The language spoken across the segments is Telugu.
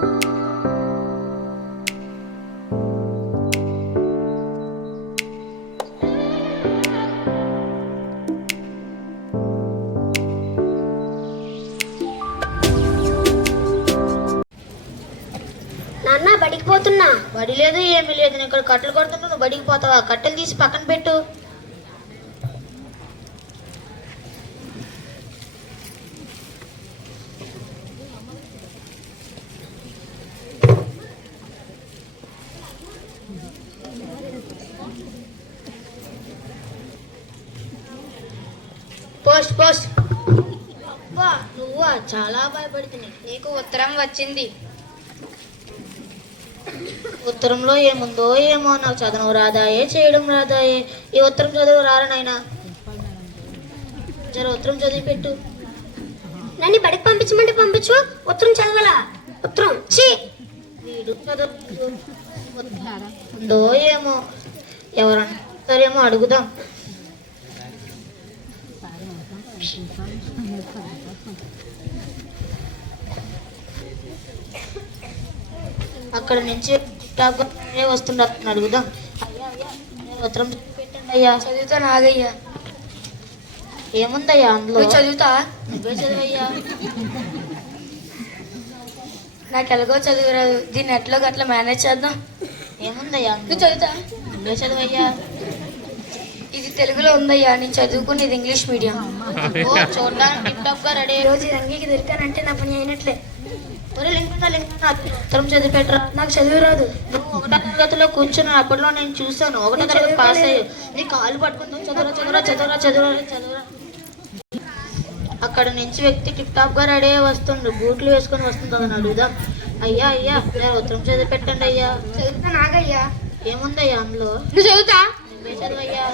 నాన్న బడికి పోతున్నా. బడి లేదు ఏమీ లేదు, నేను ఇక్కడ కట్టెలు కొడుతున్నా, నువ్వు బడికి పోతావా? కట్టెలు తీసి పక్కన పెట్టు. Post post. అబ్బా నువ్వా? చాలా భయపడుతుంది. నీకు ఉత్తరం వచ్చింది. ఉత్తరంలో ఏముందో ఏమో, నాకు చదవడం రాదాయే, చేయడం రాదాయే. ఈ ఉత్తరం చదువు రారా నాయనా? జర ఉత్తరం చదివి పెట్టు. నన్ను బడికి పంపించమంటే పంపించు, ఉత్తరం చదవాలా? ఉత్తరం చీ. వీడు చదువు ఉందో ఏమో, ఎవరన్నారేమో అడుగుదాం. అక్కడ నుంచి వస్తుండ అడుగుదాం. ఉత్తరం పెట్టండి అయ్యా. చదువుతా నాగయ్యా. ఏముందయ్యా అందులో? చదువుతా. నువ్వే చదువయ్యా. నాకు ఎలాగో చదువు రాదు, దీన్ని ఎట్లో గట్లా మేనేజ్ చేద్దాం. ఏముందయ్యా? నువ్వు చదువుతా. నువ్వే చదువయ్యా. ఇది తెలుగులో ఉందయ్యా, నేను చదువుకునేది ఇంగ్లీష్ మీడియం. ఓ చూడడానికి టిప్ టాప్ గా రెడీ. రోజు రంగికి దొరికానంటే నా పని అయినట్లే. ఉత్తరం చదివి పెట్టరా. నాకు చదువు రాదు. నువ్వు 1వ తరగతిలో కూర్చుని అప్పట్లో నేను చూసాను. 1వ తరగతి పాస్ అయ్యి నీ కాలు పట్టుకుంటావు. చదువురా చదువురా చదువురా చదువురా చదువురా. అక్కడ నుంచి వ్యక్తి టిప్ టాప్ గా రెడీ అయ్యి వస్తుండు, బూట్లు వేసుకొని వస్తుంది అని అడుగుదాం. అయ్యా అయ్యా ఉత్తరం చదివి పెట్టండి అయ్యా. చదువుతా నాగయ్యా. ఏముందయ్యా అందులో? నువ్వు చదువుతా. నువ్వే చదువయ్యా.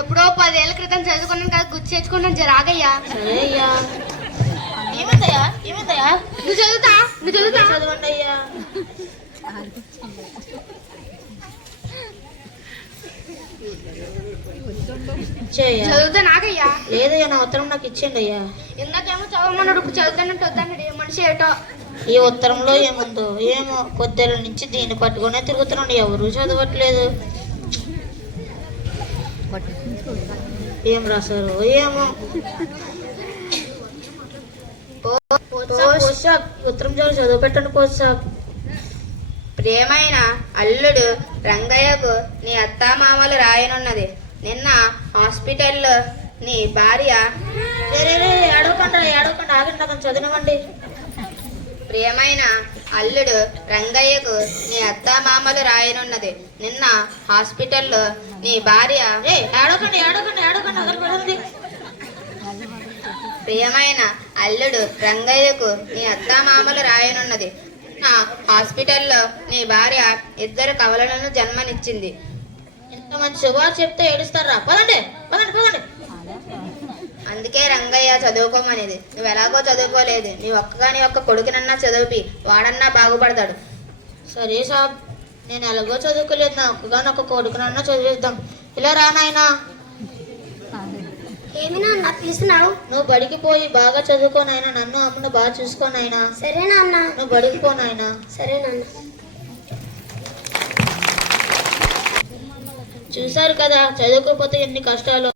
ఎప్పుడో 10 ఏళ్ల క్రితం చదువుకున్నాను కదా, గుర్తు తెచ్చుకుంటాను జరాగయ్యా. సరే అయ్యా. ఏముందయ్యా? ఏముందయ్యా? నువ్వు చదువుతా. నువ్వు చదువుతా. చదవండి అయ్యా. చదువుతా నాగయ్యా. లేదయ్యా, నా ఉత్తరం నాకు ఇచ్చేయండి అయ్యా. ఇందాకేమో చదవమన్నాడు, ఇప్పుడు చదువుతానంటే వద్దన్నాడు. ఏ మనిషి ఏటో. ఈ ఉత్తరంలో ఏముందో ఏమో, కొద్దేళ్ళ నుంచి దీన్ని పట్టుకునే తిరుగుతున్నాను, ఎవరు చదవట్లేదు. ఏం రాశారు ఏమో. ఉత్తరం చదువు పెట్టండి పోసాక్. ప్రియమైన అల్లుడు రంగయ్యకు నీ అత్తామామలు రాయనున్నది. నిన్న హాస్పిటల్లో నీ భార్య. అడగకుండా అడగకుండా ఆగండి, నాకు చదివినవ్వండి. ప్రియమైన అల్లుడు రంగయ్యకు నీ అత్తామామలు రాయనున్నది. నిన్న హాస్పిటల్లో నీ భార్య. అడగండి అడగండి అడగండి అదనపడింది. ప్రియమైన అల్లుడు రంగయ్యకు నీ అత్తామామలు రాయనున్నది. నిన్న హాస్పిటల్లో నీ భార్య 2 కవలలను జన్మనిచ్చింది. ఇంత మంచి శుభార్త చెప్తే ఏడుస్తారా? పదండి పదండి పదండి. అందుకే రంగయ్య చదువుకోమనేది. నువ్వు ఎలాగో చదువుకోలేదు, నీ ఒక్కగాని ఒక్క కొడుకునన్నా చదివి వాడన్నా బాగుపడతాడు. సరే సాబ్, నేను ఎలాగో చదువుకోలేదు, నా ఒక్కగాని ఒక్క కొడుకునన్నా చదివిద్దాం. ఇలా రా నాయనా. ఏమి నాన్న పిలుస్తున్నావు? నువ్వు బడికి పోయి బాగా చదువుకోనాయనా, నన్ను అమ్మను బాగా చూసుకోనాయనా. సరే నాన్న. నువ్వు బడికి పోనాయనా. సరే నాన్న. చూసారు కదా, చదువుకోకపోతే ఎన్ని కష్టాలు.